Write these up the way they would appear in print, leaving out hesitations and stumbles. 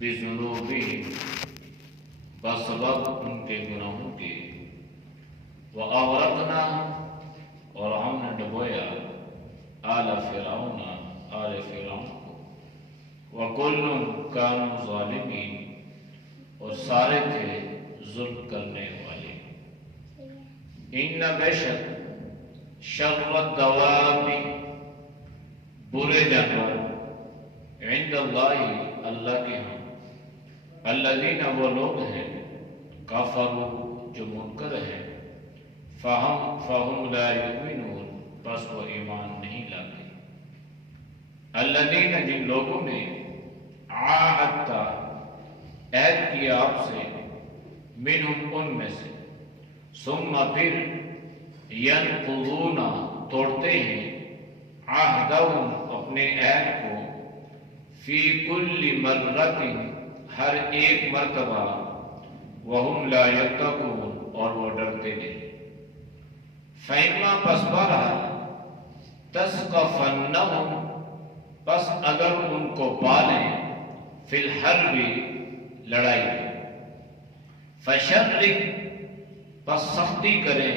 بذنوبہم بسبب ان کے گناہوں کے، وأغرقنا اور ہم نے ڈبویا آل فرعون آل فرعون کو، وکل کانوا ظالمین اور سارے تھے ظلم کرنے والے۔ ان بے شک شر الدواب برے جانور عند اللہ اللہ کے ہاں الذین وہ لوگ ہیں کفروا جو منکر ہیں فہم لا یؤمنون بس وہ ایمان نہیں لاتے۔ الذین جن لوگوں نے عاہدت عہد کیا آپ سے منہم ان میں سے، ثم پھر ینقضون توڑتے ہیں عہدہم اپنے عہد کو فی کل مرۃ ہر ایک مرتبہ وہم لا یتقون اور وہ ڈرتے نہیں۔ فإما پس بہرحال تثقفنہم پس اگر ان کو پالیں فی الحرب لڑائی میں، فشرک پس سختی کریں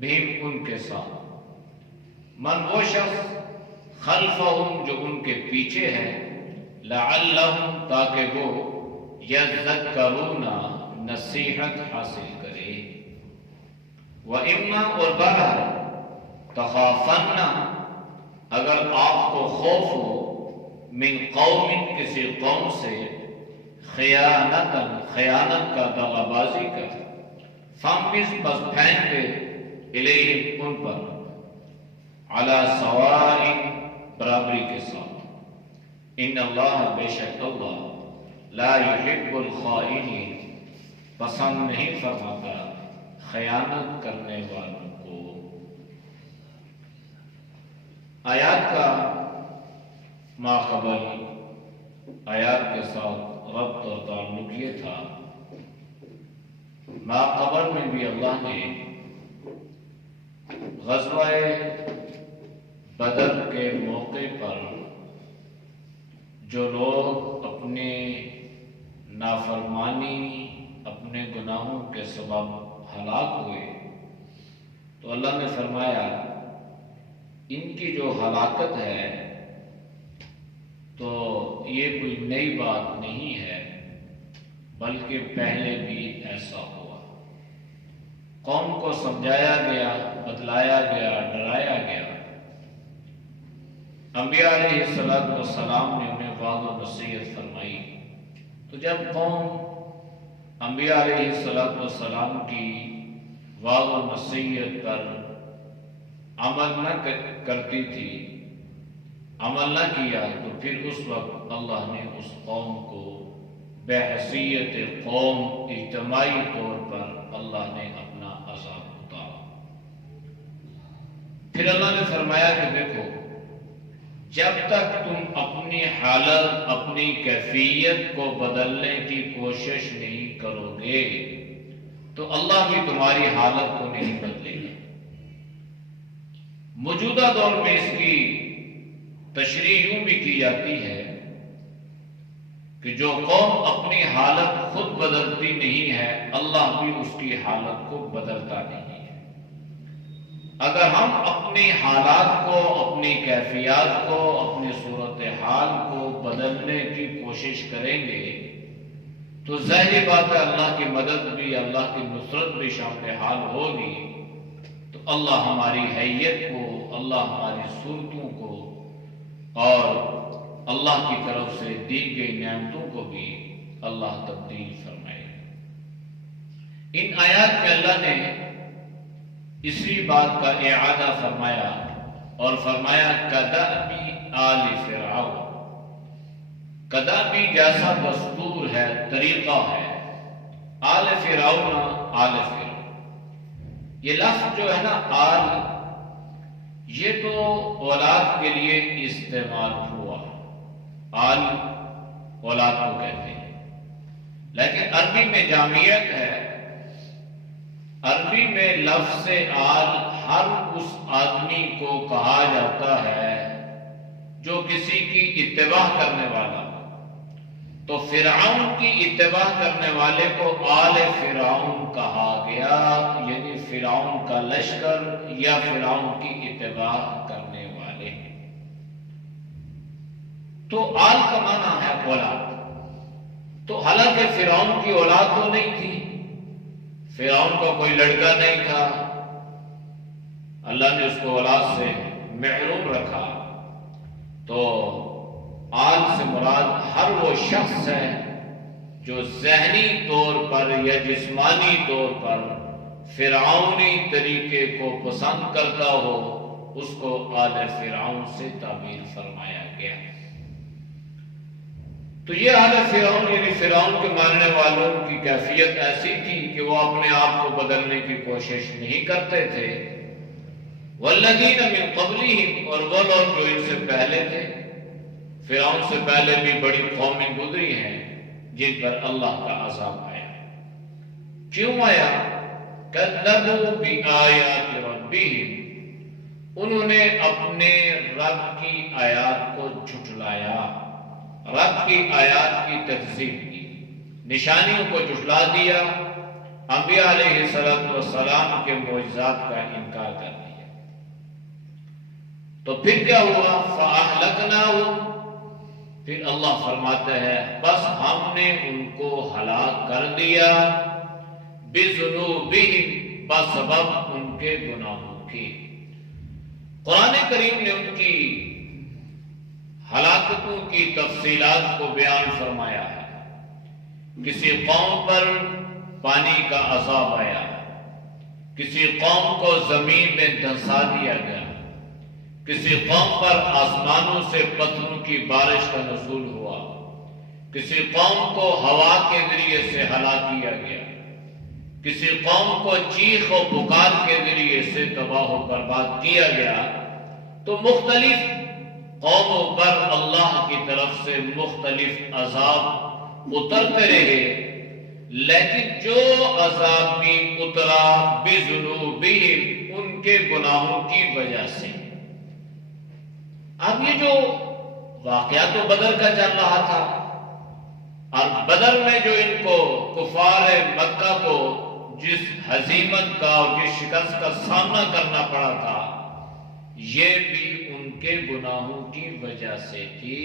بہم ان کے ساتھ، من وہ شخص خلفہم جو ان کے پیچھے ہے، لعلہم تاکہ وہ یذکرون نصیحت حاصل کرے۔ وَإِمَّا اور بہرحال تخافن اگر آپ کو خوف ہو من قوم کسی قوم سے خیانت کا دغا بازی کا، فانبذ بس پھینک دے الیہم ان پر علی سواء برابری کے ساتھ، ان اللہ بے شک اللہ لا یحب الخائنین پسند نہیں فرماتا خیانت کرنے والوں کو۔ آیات کا ماقبل آیات کے ساتھ ربط اور تعلق یہ تھا، ماقبل میں بھی اللہ نے غزوہ بدر کے موقع پر جو لوگ اپنے نافرمانی اپنے گناہوں کے سبب ہلاک ہوئے تو اللہ نے فرمایا ان کی جو ہلاکت ہے تو یہ کوئی نئی بات نہیں ہے، بلکہ پہلے بھی ایسا ہوا۔ قوم کو سمجھایا گیا، بتلایا گیا، ڈرایا گیا، انبیاء علیہ السلام نے انہیں وعظ و نصیحت فرمائی، تو جب قوم انبیاء علیہ السلام کی وعظ و نصیحت پر عمل نہ کرتی تھی، عمل نہ کیا، تو پھر اس وقت اللہ نے اس قوم کو بحیثیت قوم اجتماعی طور پر اللہ نے اپنا عذاب اتارا۔ پھر اللہ نے فرمایا کہ دیکھو جب تک تم اپنی حالت اپنی کیفیت کو بدلنے کی کوشش نہیں کرو گے تو اللہ بھی تمہاری حالت کو نہیں بدلے گا۔ موجودہ دور میں اس کی تشریح یوں بھی کی جاتی ہے کہ جو قوم اپنی حالت خود بدلتی نہیں ہے اللہ بھی اس کی حالت کو بدلتا نہیں ہے۔ اگر ہم اپنی حالات کو، اپنی کیفیات کو، اپنی صورتحال کو بدلنے کی کوشش کریں گے تو ظاہری بات ہے اللہ کی مدد بھی، اللہ کی نصرت بھی شامل حال ہوگی، تو اللہ ہماری حیت کو، اللہ ہماری صورتوں کو اور اللہ کی طرف سے دی گئی نعمتوں کو بھی اللہ تبدیل فرمائے۔ ان آیات میں اللہ نے اسی بات کا اعادہ فرمایا اور فرمایا کدأب آل فرعون، کدأبی جیسا دستور ہے، طریقہ ہے، آل فرعون آل فرعون۔ یہ لفظ جو ہے نا آل، یہ تو اولاد کے لیے استعمال ہوا، آل اولاد کو کہتے ہیں، لیکن عربی میں جامعیت ہے، عربی میں لفظ آل ہر اس آدمی کو کہا جاتا ہے جو کسی کی اتباع کرنے والا، تو فرعون کی اتباع کرنے والے کو آل فرعون کہا گیا، یعنی فرعون کا لشکر یا فرعون کی اتباع کرنے والے۔ تو آل کا معنی ہے اولاد، تو حالانکہ فرعون کی اولاد تو نہیں تھی، فرعون کا کوئی لڑکا نہیں تھا، اللہ نے اس کو اولاد سے محروم رکھا۔ تو آل سے مراد ہر وہ شخص ہے جو ذہنی طور پر یا جسمانی طور پر فرعونی طریقے کو پسند کرتا ہو، اس کو آل فرعون سے تعبیر فرمایا گیا۔ تو یہ آل فرعون یعنی فرعون کے ماننے والوں کی کیفیت ایسی تھی کہ وہ اپنے آپ کو بدلنے کی کوشش نہیں کرتے تھے۔ والذین من قبلہم، اور وہ لوگ جو ان سے پہلے تھے، فرعون سے پہلے بھی بڑی قومیں گزری ہیں جن پر اللہ کا عذاب آیا۔ کیوں آیا؟ کذبوا بآیات ربہم، انہوں نے اپنے رب کی آیات کو جھٹلایا، رب کی آیات کی تکذیب کی، نشانیوں کو جھٹلا دیا، انبیاء علیہ السلام کے معجزات کا انکار کر دیا۔ تو پھر کیا ہوا؟ فَأَهْلَكْنَاهُمْ، پھر اللہ فرماتا ہے بس ہم نے ان کو ہلاک کر دیا، بِذُنُوبِهِمْ، بسبب ان کے گناہوں کی۔ قرآن کریم نے ان کی ہلاکتوں کی تفصیلات کو بیان فرمایا ہے۔ کسی قوم پر پانی کا عذاب آیا، کسی قوم کو زمین میں دھنسا دیا گیا، کسی قوم پر آسمانوں سے پتھروں کی بارش کا نزول ہوا، کسی قوم کو ہوا کے ذریعے سے ہلاک کیا گیا، کسی قوم کو چیخ و پکار کے ذریعے سے تباہ و برباد کیا گیا۔ تو مختلف قوموں پر اللہ کی طرف سے مختلف عذاب اترتے رہے، لیکن جو عذاب بھی اترا بذنوبہم، ان کے گناہوں کی وجہ سے۔ اب یہ جو واقعہ تو بدر کا چل رہا تھا، اور بدر میں جو ان کو کفار مکہ کو جس ہزیمت کا اور جس شکست کا سامنا کرنا پڑا تھا، یہ بھی ان کے گناہوں کی وجہ سے تھی۔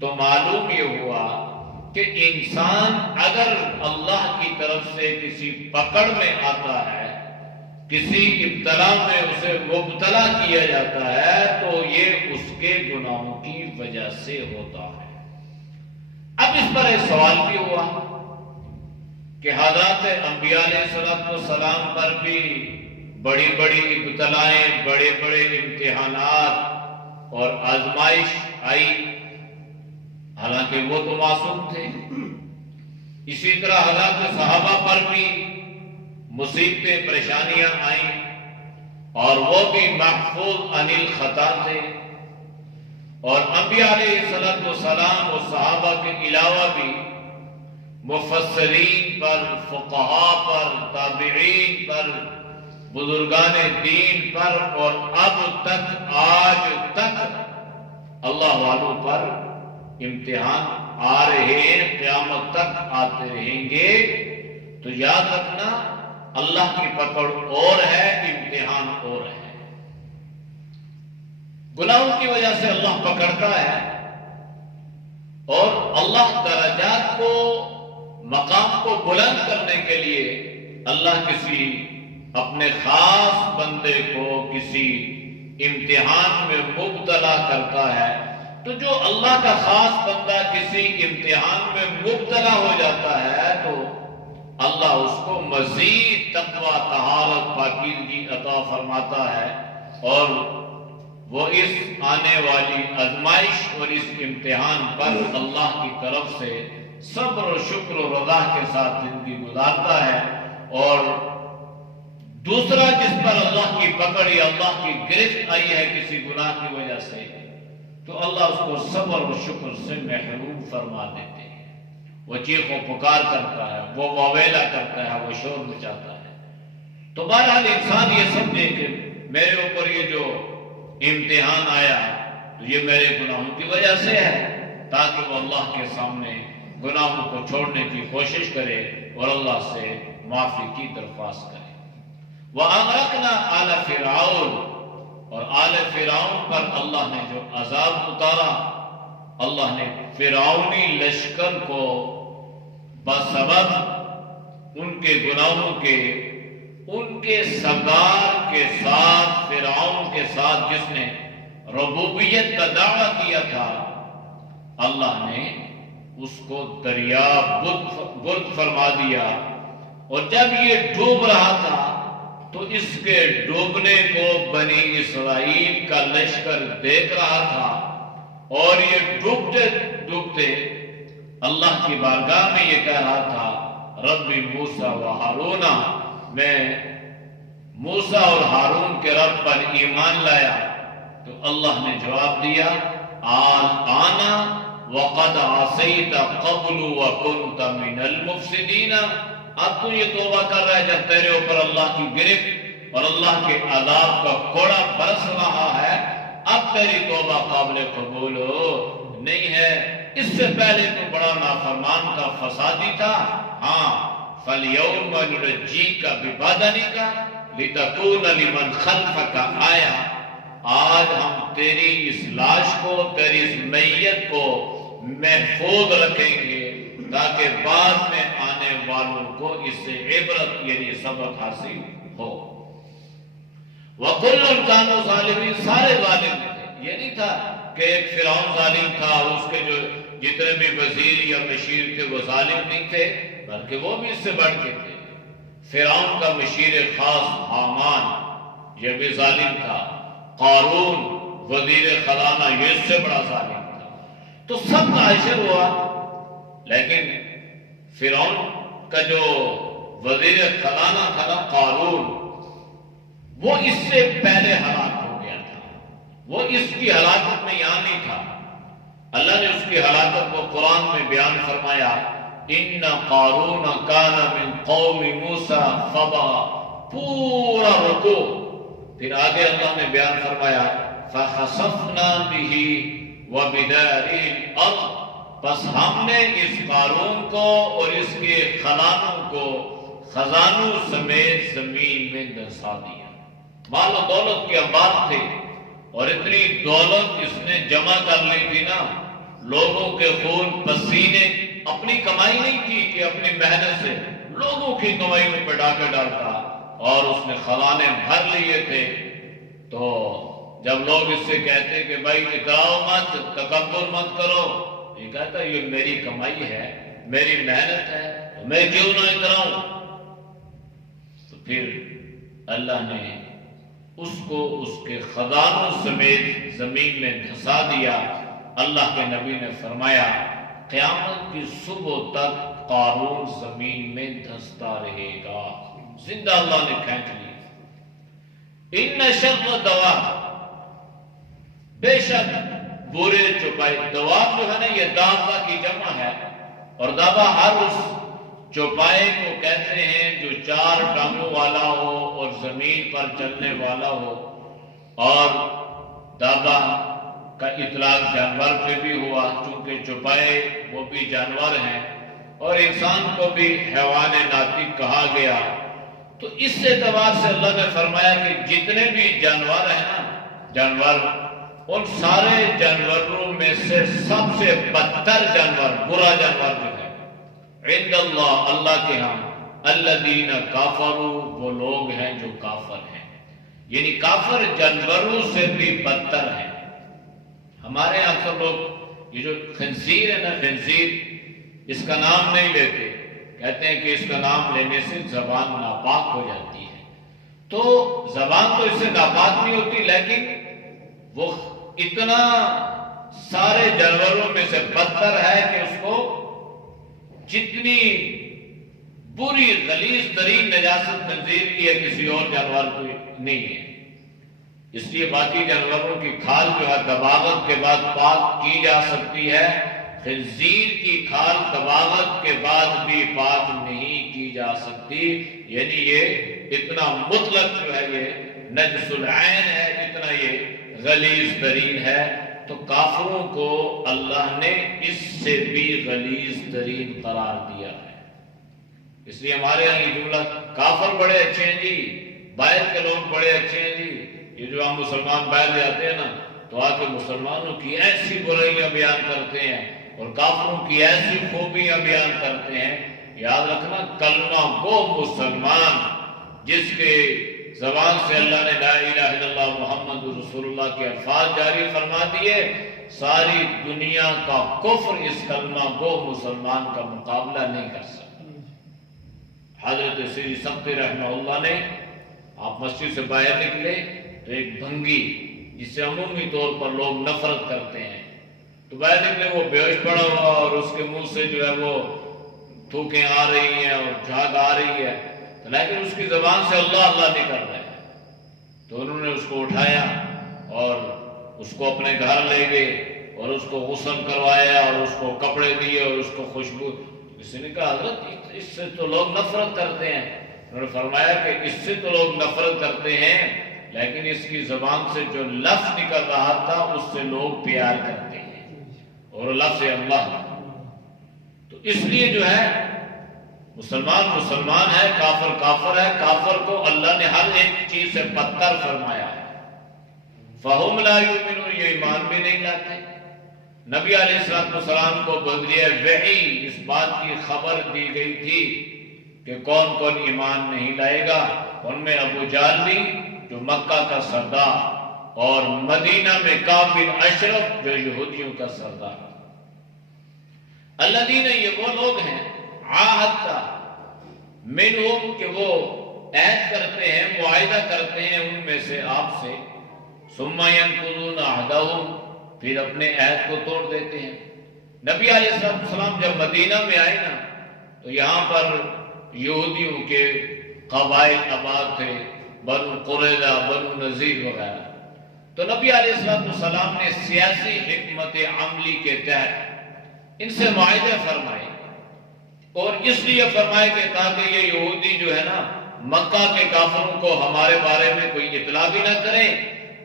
تو معلوم یہ ہوا کہ انسان اگر اللہ کی طرف سے کسی پکڑ میں آتا ہے، کسی ابتلا میں اسے مبتلا کیا جاتا ہے، تو یہ اس کے گناہوں کی وجہ سے ہوتا ہے۔ اب اس پر ایک سوال بھی ہوا کہ حضرات انبیاء علیہ السلام پر بھی بڑی بڑی ابتلائیں، بڑے بڑے امتحانات اور آزمائش آئی، حالانکہ وہ تو معصوم تھے۔ اسی طرح حضرات صحابہ پر بھی مصیبتیں، پریشانیاں آئیں، اور وہ بھی محفوظ عن الخطا تھے۔ اور انبیاء علیہ السلام اور صحابہ کے علاوہ بھی مفسرین پر، فقہاء پر، تابعین پر، بزرگان دین پر، اور اب تک آج تک اللہ والوں پر امتحان آ رہے ہیں، قیامت تک آتے رہیں گے۔ تو یاد رکھنا اللہ کی پکڑ اور ہے، امتحان اور ہے۔ گناہوں کی وجہ سے اللہ پکڑتا ہے، اور اللہ درجات کو، مقام کو بلند کرنے کے لیے اللہ کسی اپنے خاص بندے کو کسی امتحان میں مبتلا کرتا ہے۔ تو جو اللہ کا خاص بندہ کسی امتحان میں مبتلا ہو جاتا ہے، تو اللہ اس کو مزید تقوی، طہارت، پاکیزگی عطا فرماتا ہے، اور وہ اس آنے والی آزمائش اور اس امتحان پر اللہ کی طرف سے صبر و شکر و رضا کے ساتھ زندگی گزارتا ہے۔ اور دوسرا جس پر اللہ کی پکڑ یا اللہ کی گرفت آئی ہے کسی گناہ کی وجہ سے، تو اللہ اس کو صبر و شکر سے محروم فرما دیتے ہیں۔ وہ چیخ و پکار کرتا ہے، وہ واویلا کرتا ہے، وہ شور مچاتا ہے۔ تو بہرحال انسان یہ سمجھے کہ میرے اوپر یہ جو امتحان آیا تو یہ میرے گناہوں کی وجہ سے ہے، تاکہ وہ اللہ کے سامنے گناہوں کو چھوڑنے کی کوشش کرے اور اللہ سے معافی کی درخواست کرے۔ وَأَغْرَقْنَا آلَ فِرْعَوْنَ، اور آل فرعون پر اللہ نے جو عذاب اتارا، اللہ نے فرعونی لشکر کو بسبب ان کے گناہوں کے، ان کے سردار کے ساتھ، فرعون کے ساتھ جس نے ربوبیت کا دعویٰ کیا تھا، اللہ نے اس کو دریا برد فرما دیا۔ اور جب یہ ڈوب رہا تھا تو اس کے ڈوبنے کو بنی اسرائیل کا لشکر دیکھ رہا تھا، اور یہ ڈوبتے ڈوبتے اللہ کی بارگاہ میں یہ کہہ رہا تھا، ربی موسیٰ و ہارون، میں موسیٰ اور ہارون کے رب پر ایمان لایا۔ تو اللہ نے جواب دیا، آلآن وقد عصیت قبل وکنت من المفسدین، اب تو یہ توبہ کر رہا ہے جب تیرے اوپر اللہ کی گرفت اور اللہ کے عذاب کا کوڑا برس رہا ہے، اب تیری توبہ قابل قبول نہیں ہے، اس سے پہلے تو بڑا نافرمان تھا، فسادی تھا۔ ہاں، فَالْيَوْمَ نُنَجِّيكَ بِبَدَنِكَ لِتَكُونَ لِمَنْ خَلْفَكَ آیَةً، آج ہم تیری اس لاش کو، تیری اس میت کو محفوظ رکھیں گے تاکہ بعد میں آنے والوں کو اس سے عبرت یعنی سبق حاصل ہو۔ وَكُلٌّ كَانُوا ظَالِمِينَ، سارے ظالم تھے، یہ نہیں تھا کہ ایک فرعون ظالم تھا، اس کے جو جتنے بھی وزیر یا مشیر تھے وہ ظالم نہیں تھے، بلکہ وہ بھی اس سے بڑھ کے تھے۔ فرعون کا مشیر خاص حامان یہ بھی ظالم تھا، قارون وزیر خزانہ یہ اس سے بڑا ظالم تھا، تو سب کا حشر ہوا۔ لیکن فرعون کا جو وزیر خزانہ تھا نا قارون، وہ اس سے پہلے ہلاک ہو گیا تھا، وہ اس کی ہلاکت میں یہاں نہیں تھا۔ اللہ نے اس کی ہلاکت کو قرآن میں بیان فرمایا، ان قارون کان من قوم موسیٰ فبغى، پورا رکوع، پھر آگے اللہ نے بیان فرمایا فخسفنا به وبداره الارض، بس ہم نے اس قارون کو اور اس کے خزانوں سمیت زمین میں دھسا دیا۔ مال و دولت کے انبار تھے، اور اتنی دولت اس نے جمع کر لی تھی نا، لوگوں کے خون پسینے، اپنی کمائی نہیں تھی کہ اپنی محنت سے لوگوں کی کمائی میں پڑا کے ڈالتا، اور اس نے خزانے بھر لیے تھے۔ تو جب لوگ اس سے کہتے کہ بھائی اتراؤ مت، تکبر مت کرو، یہ کہتا یہ میری کمائی ہے، میری محنت ہے، میں کیوں نہ اتراؤں؟ تو پھر اللہ نے اس کو اس کے خزانوں سمیت زمین میں دھسا دیا۔ اللہ کے نبی نے فرمایا قیامت کی صبح تک قارون زمین میں دھستا رہے گا، زندہ اللہ نے کھینچ لیا۔ ان شر الدواب، بے شک برے چوپائے، دواب جو ہے نا یہ دابہ کی جمع ہے، اور دابہ ہر اس چوپائے کو کہتے ہیں جو چار ٹانگوں والا ہو اور زمین پر چلنے والا ہو، اور دابہ کا اطلاق جانور پہ بھی ہوا، چونکہ چوپائے وہ بھی جانور ہیں، اور انسان کو بھی حیوان ناطق کہا گیا۔ تو اس اعتبار سے اللہ نے فرمایا کہ جتنے بھی جانور ہیں نا، جانور، ان سارے جانوروں میں سے سب سے بدتر جانور، برا جانور جو ہے عند اللہ، اللہ کے ہاں، الذین کافروا، وہ لوگ ہیں جو کافر ہیں، یعنی کافر جانوروں سے بھی بدتر ہیں۔ ہمارے اکثر لوگ یہ جو خنزیر ہے نا، خنزیر، اس کا نام نہیں لیتے، کہتے ہیں کہ اس کا نام لینے سے زبان ناپاک ہو جاتی ہے۔ تو زبان تو اس سے ناپاک نہیں ہوتی، لیکن وہ اتنا سارے جانوروں میں سے بدتر ہے کہ اس کو جتنی بری غلیظ ترین نجاست خنزیر کی ہے کسی اور جانور کو نہیں ہے۔ اس لیے باقی جانوروں کی کھال جو ہے دباغت کے بعد پاک کی جا سکتی ہے، خنزیر کی کھال دباغت کے بعد بھی پاک نہیں کی جا سکتی، یعنی یہ اتنا مطلق جو ہے یہ نجس العین ہے، اتنا یہ غلیظ ترین ہے۔ تو کافروں کو اللہ نے اس سے بھی غلیظ ترین قرار دیا ہے۔ اس لیے ہمارے یہاں یہ جملہ کافر بڑے اچھے ہیں جی، باہر کے لوگ بڑے اچھے ہیں جی، یہ جو ہم مسلمان باہر جاتے ہیں نا تو آ کے مسلمانوں کی ایسی برائیاں بیان کرتے ہیں اور کافروں کی ایسی خوبیاں بیان کرتے ہیں۔ یاد رکھنا کلمہ گو مسلمان جس کے زبان سے اللہ نے لا الہ الا اللہ محمد رسول اللہ کے الفاظ جاری فرما دیے، ساری دنیا کا کفر اس کلمہ گو مسلمان کا مقابلہ نہیں کر سکتا۔ حضرت سیدی سبتی رحمہ اللہ نے، آپ مسجد سے باہر نکلے تو ایک بھنگی جس سے عمومی طور پر لوگ نفرت کرتے ہیں، تو باہر نکلے وہ بے ہوش پڑا ہوا اور اس کے منہ سے جو ہے وہ تھوکیں آ رہی ہیں اور جھاگ آ رہی ہے، لیکن اس کی زبان سے اللہ اللہ نکل رہا ہے۔ تو انہوں نے اس کو اٹھایا اور اس کو اپنے گھر لے گئے اور اس کو غسل کروایا اور اس کو کپڑے دیے اور اس کو خوشبو۔ کسی نے کہا حضرت اس سے تو لوگ نفرت کرتے ہیں۔ انہوں نے فرمایا کہ اس سے تو لوگ نفرت کرتے ہیں لیکن اس کی زبان سے جو لفظ نکل رہا تھا اس سے لوگ پیار کرتے ہیں، اور لفظ اللہ۔ تو اس لیے جو ہے مسلمان مسلمان ہے، کافر کافر ہے۔ کافر کو اللہ نے ہر ایک چیز سے بدتر فرمایا ہے۔ فَهُمْ لَا يُؤْمِنُونَ، یہ ایمان بھی نہیں لاتے۔ نبی علیہ السلام کو بذریعہ وحی اس بات کی خبر دی گئی تھی کہ کون کون ایمان نہیں لائے گا۔ ان میں ابو جہل بھی جو مکہ کا سردار، اور مدینہ میں کعب بن اشرف جو یہودیوں کا سردار۔ الذین، یہ وہ لوگ ہیں عاہدت منہم کہ وہ عہد کرتے ہیں، معاہدہ کرتے ہیں ان میں سے آپ سے، ثم ینقضون عہدہم، پھر اپنے عہد کو توڑ دیتے ہیں۔ نبی علیہ السلام جب مدینہ میں آئے نا تو یہاں پر یہودیوں کے قبائل آباد تھے، بنو قریظہ، بنو نذیر وغیرہ۔ تو نبی علیہ السلام نے سیاسی حکمت عملی کے تحت ان سے معاہدے فرمائے، اور اس لیے فرمائے کہ تاکہ یہ یہودی جو ہے نا مکہ کے کافروں کو ہمارے بارے میں کوئی اطلاع بھی نہ کریں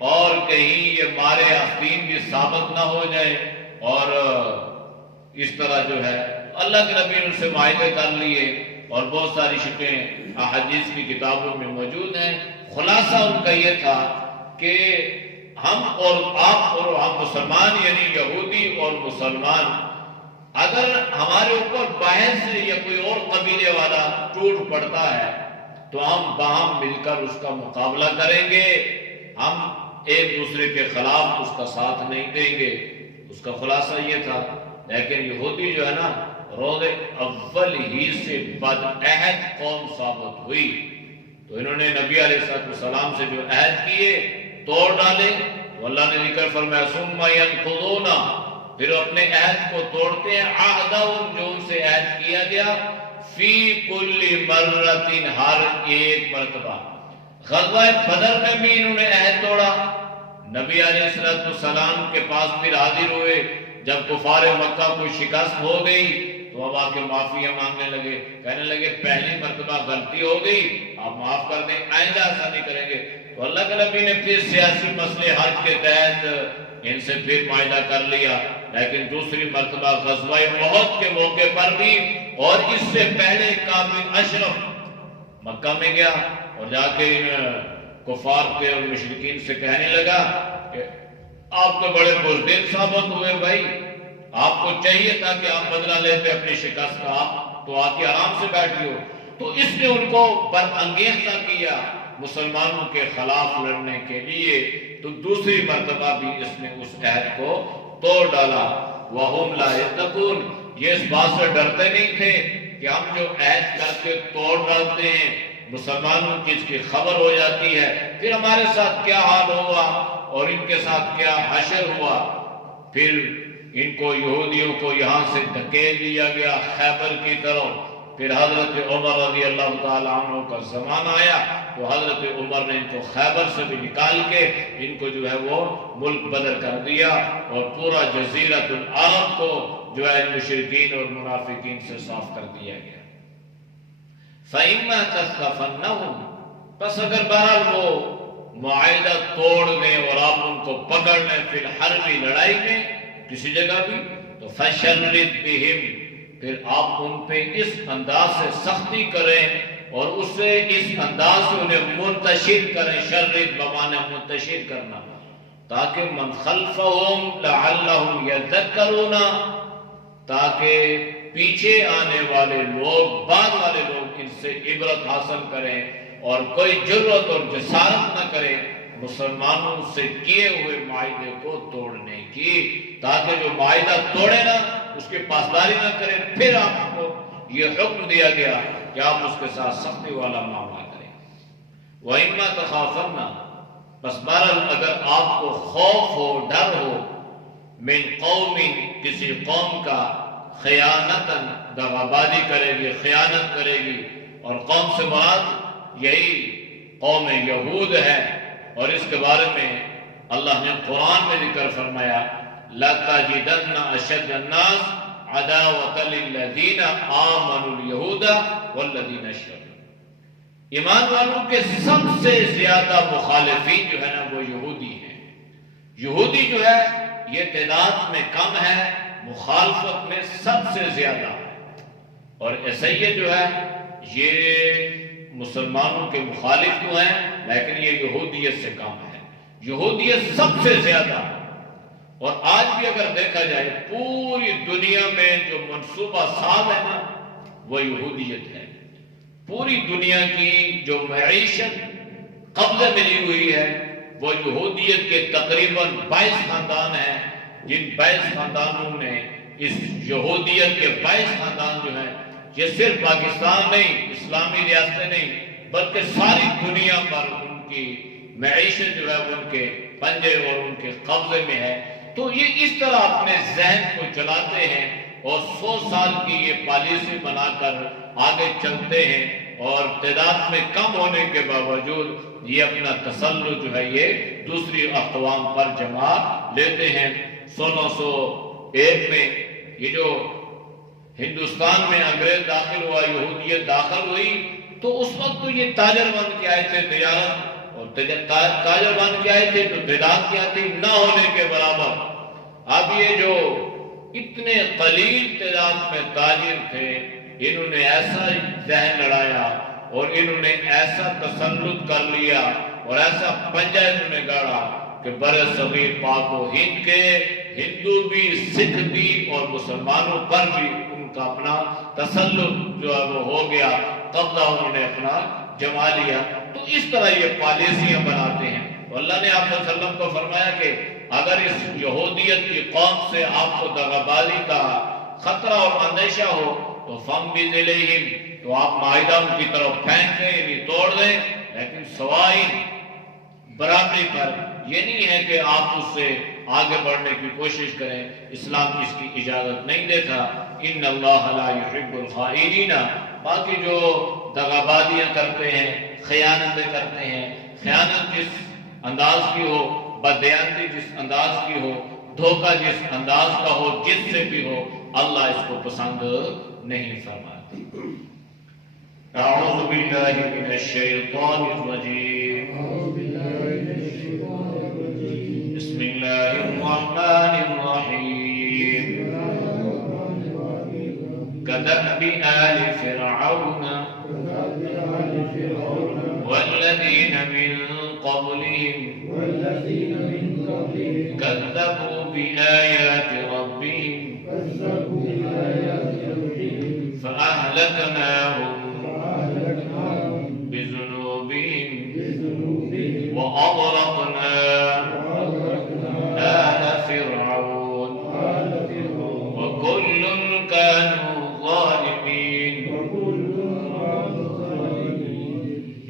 اور کہیں یہ مارے آستین بھی ثابت نہ ہو جائے، اور اس طرح جو ہے اللہ کے نبی نے ان سے معاہدے کر لیے، اور بہت ساری شکیں احادیث کی کتابوں میں موجود ہیں۔ خلاصہ ان کا یہ تھا کہ ہم اور آپ اور ہم مسلمان، یعنی یہودی اور مسلمان، اگر ہمارے اوپر باہر سے یا کوئی اور قبیلے والا ٹوٹ پڑتا ہے تو ہم باہم مل کر اس کا مقابلہ کریں گے، ہم ایک دوسرے کے خلاف اس کا ساتھ نہیں دیں گے۔ اس کا خلاصہ یہ تھا۔ لیکن یہودی جو ہے نا روز اول ہی سے بد عہد قوم ثابت ہوئی، تو انہوں نے نبی علیہ السلام سے جو عہد کیے توڑ ڈالے۔ تو اللہ نے ذکر فرمایا ثم ینقضون، پھر اپنے عہد کو توڑتے ہیں، عہدہم جو ان سے عہد کیا گیا، فی کل مرۃ، ہر ایک مرتبہ۔ غزوہ بدر میں بھی انہوں نے عہد توڑا۔ نبی علیہ السلام کے پاس پھر حاضر ہوئے، جب کفار مکہ کو شکست ہو گئی تو اب آ کے معافیاں مانگنے لگے، کہنے لگے پہلی مرتبہ غلطی ہو گئی، آپ معاف کر دیں، آئندہ ایسا نہیں کریں گے۔ تو اللہ کے نبی نے پھر سیاسی مسئلے حل کے تحت ان سے پھر معاہدہ کر لیا۔ لیکن دوسری مرتبہ غزوہ احد کے موقع پر بھی، اور اس سے پہلے کعب بن اشرف مکہ میں گیا اور جا کے ان کفار کے اور مشرکین سے کہنے لگا کہ آپ تو بڑے بزدل ثابت ہوئے بھائی، آپ کو چاہیے تھا کہ آپ بدلہ لیتے اپنی شکست کا، آپ تو آ کے آرام سے بیٹھی ہو۔ تو اس نے ان کو برانگیختہ کیا مسلمانوں کے خلاف لڑنے کے لیے۔ تو دوسری مرتبہ بھی اس نے اس عہد کو توڑ ڈالا۔ وَهُمْ لَا يَتَّقُونَ، یہ اس بات سے ڈرتے نہیں تھے کہ ہم جو عہد کر کے توڑ ڈالتے ہیں، مسلمانوں کی اس کی خبر ہو جاتی ہے، پھر ہمارے ساتھ کیا حال ہوا اور ان کے ساتھ کیا حشر ہوا۔ پھر ان کو یہودیوں کو یہاں سے دھکیل دیا گیا خیبر کی طرف۔ پھر حضرت عمر رضی اللہ تعالیٰ عنہ کا زمانہ آیا تو حضرت عمر نے ان کو خیبر سے بھی نکال کے ان کو جو ہے وہ ملک بدر کر دیا، اور پورا جزیرۃ العرب کو جو ہے مشرکین اور منافقین سے صاف کر دیا گیا۔ فَإِمَّا تَثْقَفَنَّهُمْ، پس اگر بہرحال وہ معاہدہ توڑ دیں اور آپ ان کو پکڑ لیں فی الحربی لڑائی میں کسی جگہ بھی، تو فشرد بہم، پھر آپ ان پہ اس انداز سے سختی کریں اور اس سے اس انداز سے انہیں منتشر کریں، شرد بمعنی منتشر کرنا، تاکہ من خلفہم لعلہم یذکرون، تاکہ پیچھے آنے والے لوگ، بعد والے لوگ ان سے عبرت حاصل کریں اور کوئی جرأت اور جسارت نہ کرے مسلمانوں سے کیے ہوئے معاہدے کو توڑنے کی، تاکہ جو معاہدہ توڑے نا اس کی پاسداری نہ کرے، پھر آپ کو یہ حکم دیا گیا کہ آپ اس کے ساتھ سختی والا معاملہ کریں۔ وَإِمَّا تَخَافَنَّ، بس بہرحال اگر آپ کو خوف ہو، ڈر ہو، من قوم، کسی قوم کا، خیانتاً، دغابازی کرے گی، خیانت کرے گی، اور قوم سے مراد یہی قوم یہود ہے، اور اس کے بارے میں اللہ نے قرآن میں ذکر فرمایا لَتَجِدَنَّ أَشَدَّ النَّاسِ عَدَاوَةً لِلَّذِينَ آمَنُوا الْيَهُودَ وَالَّذِينَ أَشْرَكُوا، ایمان والوں کے سب سے زیادہ مخالفین جو ہے نا وہ یہودی ہیں۔ یہودی جو ہے یہ تعداد میں کم ہے، مخالفت میں سب سے زیادہ ہے، اور عیسائیت جو ہے یہ مسلمانوں کے مخالف تو ہیں لیکن یہ یہودیت سے کم ہے، یہودیت سب سے زیادہ۔ اور آج بھی اگر دیکھا جائے پوری دنیا میں جو منصوبہ ساز ہے نا وہ یہودیت ہے۔ پوری دنیا کی جو معیشت قبضے ملی ہوئی ہے وہ یہودیت کے تقریباً 22 خاندان ہیں، جن 22 خاندانوں نے اس یہودیت کے 22 خاندان جو ہیں، یہ صرف پاکستان نہیں، اسلامی ریاستیں نہیں، بلکہ ساری دنیا پر ان کی معیشت جو ہے وہ ان کے پنجے اور ان کے قبضے میں ہے۔ تو یہ اس طرح اپنے ذہن کو چلاتے ہیں اور 100 سال کی یہ پالیسی بنا کر آگے چلتے ہیں، اور تعداد میں کم ہونے کے باوجود یہ اپنا تسلط جو ہے یہ دوسری اقوام پر جما لیتے ہیں۔ 1601 میں یہ جو ہندوستان میں انگریز داخل ہوا، یہودیت داخل ہوئی، تو اس وقت تو یہ تاجر بن کے آئے تھے، تجارت اور تاجر بن کے آئے تھے، تو تعداد کیا تھی؟ نہ ہونے کے برابر۔ اب یہ جو اتنے قلیل تعداد میں تاجر تھے، انہوں نے ایسا ذہن لڑایا اور انہوں نے ایسا تسلط کر لیا اور ایسا پنجہ انہوں نے گاڑا کہ بر صغیر پاک و ہند کے ہندو بھی، سکھ بھی اور مسلمانوں پر بھی ان کا اپنا تسلط جو ہے وہ ہو گیا، قبضہ انہوں نے اپنا جما لیا۔ تو اس طرح یہ پالیسیاں بناتے ہیں۔ تو اللہ نے آپ صلی اللہ علیہ وسلم کو فرمایا کہ اگر اس یہودیت کی قوم سے آپ کو دغابازی کا خطرہ اور اندیشہ ہو تو فَانبِذْ إِلَيْهِمْ، تو آپ معاہدہ ان کی طرف پھینک دیں، یعنی توڑ دیں، لیکن سوائن برابری پر، یہ نہیں ہے کہ آپ اس سے آگے بڑھنے کی کوشش کریں، اسلام اس کی اجازت نہیں دیتا۔ ان اللہ لا يحب الخائنین، باقی جو دغابازیاں کرتے ہیں، خیانتیں کرتے ہیں، خیانت جس انداز کی ہو، بددیانتی جس انداز کی ہو، دھوکہ جس انداز کا ہو، جس سے بھی ہو، اللہ اس کو پسند نہیں فرماتے۔ اعوذ باللہ من الشیطان الرجیم، بسم اللہ الرحمن الرحیم، كدأب آل فرعون والذین من قبلهم كذبوا بآيات ربهم فأهلكناهم بذنوبهم وأغرقنا آل فرعون وكل كانوا ظالمين۔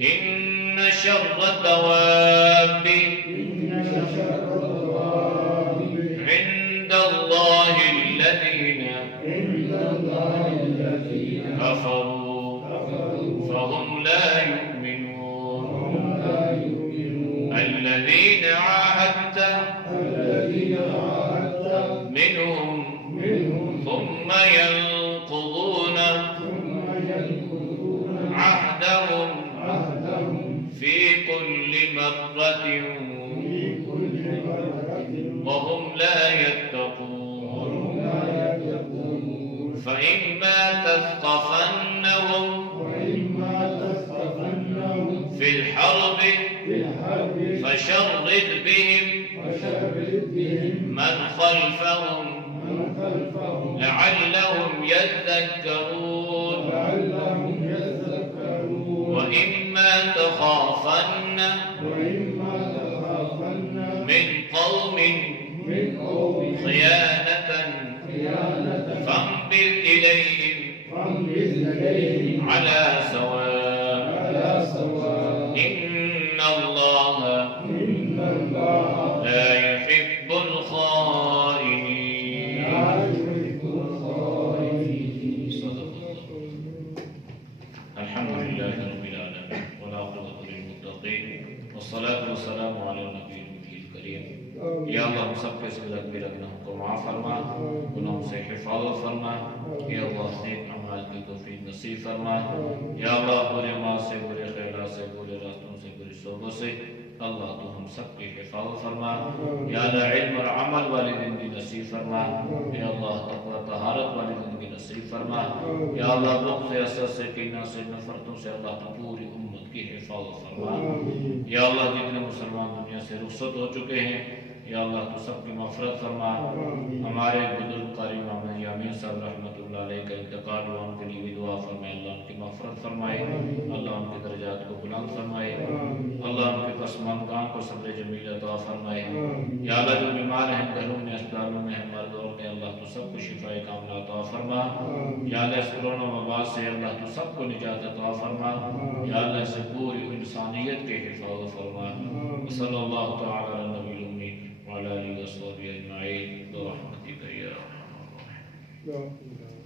إن شر الدواب عند الله الذين كفروا فهم لا يؤمنون، الذين عاهدت منهم ثم ينقضون عهدهم في كل مرة فإما تثقفنهم في الحرب فشرد بهم من خلفهم لعلهم يذكرون وإما تخافن من قوم خيانة فانبذ إليهم على سواء إن الله لا يحب الخائنين. الحمد لله رب العالمين والعاقبة للمتقين والصلاة والسلام على النبي الكريم. یا اللہ ہم سب کے سبیل اکبر گناہوں کو معاف فرما، گناہوں سے حفاظت فرما. یا اللہ نیک اعمال کی توفیق نصیب فرما. یا اللہ برے مال سے، برے خیالات سے، برے راستوں سے، بری صحبت سے اللہ تو ہم سب کی حفاظت فرما. یا اللہ علم اور عمل والی زندگی نصیب فرما. یا اللہ تقوی طہارت والی زندگی نصیب فرما. یا اللہ بغض سے، حسد سے، کینہ سے، نفرتوں سے اللہ تو پوری امت کی حفاظت فرما. یا اللہ جتنے مسلمان دنیا سے رخصت ہو چکے ہیں یا اللہ تو سب کی مغفرت فرما. ہمارے بزرگ قاری محمد یامین صاحب رحمۃ اللہ علیہ کا انتقال ہوا، ان کے لیے بھی دعا فرمائے. اللہ ان کی مغفرت فرمائے، اللہ ان کے درجات کو بلند فرمائے، اللہ ان کے پسماندگان کو صبر جمیل عطا فرمائے. یا اللہ جو بیمار ہیں گھروں میں، اسپتالوں میں ہیں، مرد عورتیں ہیں، اللہ تو سب کو شفاء کاملہ عطا فرما. یا اللہ اس کرونا وبا سے اللہ تو سب کو نجات عطا فرما. یا اللہ سے پوری انسانیت کے حفاظت فرما. صلی اللہ تعالی علی نبی وعلى آله وصحبه أجمعين برحمتك يا أرحم الراحمين.